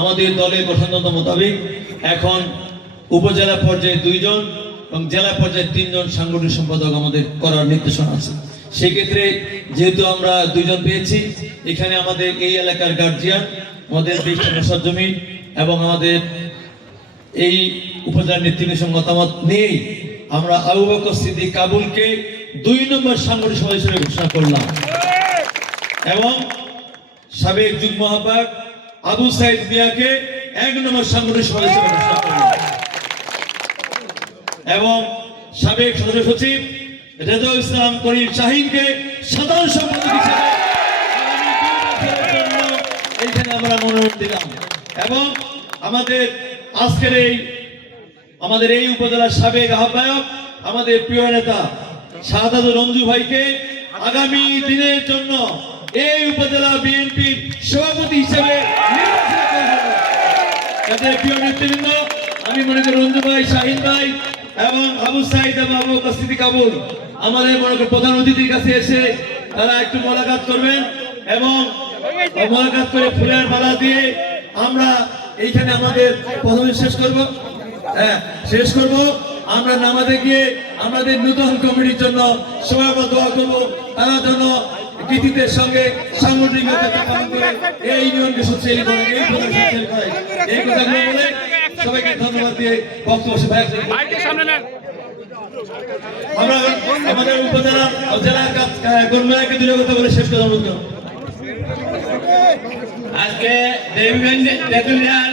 আমাদের দলের গঠনতন্ত্র মোতাবেক এখন উপজেলা পর্যায়ে দুইজন এবং জেলা পর্যায়ে তিনজন সাংগঠনিক সম্পাদক আমাদের করার নির্দেশনা আছে। সেক্ষেত্রে যেহেতু আমরা দুইজন পেয়েছি, এখানে আমাদের এই এলাকার গার্জিয়ান আমাদের বিশটা জমি এবং আমাদের এই উপজেলা নেতৃত্বের মতামত নিয়েই আমরা আবু বকর সিদ্দিক কাবুলকে দুই নম্বর সাংগঠনিক সদস্য হিসেবে ঘোষণা করলাম। এবং সাবেক যুগ্ম আহ্বায়ক আবু সাইদ মিয়াকে এক নম্বর সাংগঠনিক করলাম এবং সাবেক সদস্য সচিব রেজাউল ইসলাম করিম শাহিনকে সাধারণ সম্পাদক হিসেবে এইখানে আমরা মনোনয়ন দিলাম এবং আমাদের আজকের এই, আমাদের এই উপজেলার সাবেক আহ্বায়ক, আমাদের প্রিয় নেতা শাহাদ রঞ্জু ভাইকে আগামী দিনের জন্য এই উপজেলা বিএনপির সভাপতি হিসেবে। যাদের প্রিয় নেতৃবৃন্দ, আমি মনে করি রঞ্জু ভাই, শাহিন ভাই এবং আবু সাইদ এবং আবু উপস্থিতি কাবুল আমাদের মনে করি প্রধান অতিথির কাছে এসে তারা একটু মোলাকাত করবেন এবং মোলাকাত করে ফুলের মালা দিয়ে আমরা এইখানে আমাদের প্রথমে শেষ করব। হ্যাঁ শেষ করব। আমরা নামাজে গিয়ে আমাদের নূতন কমিটির জন্য সবাই দোয়া করব। তারা যেন কৃতিত্বের সঙ্গে সাংগঠনিকতা পালন করে এই ইউনিয়নকে শক্তিশালী করে এই প্রধান শক্তিশালী করে এই কথাগুলো বলে সবাইকে ধন্যবাদ দিয়ে বক্তব্য সবাই মাইকের সামনে নেন। আমরা আমাদের উপজেলা জেলার কর্মীকে দূরে কথা বলে শেষ কথা বলতে আজকে দেবীগঞ্জ তেতুলিয়ার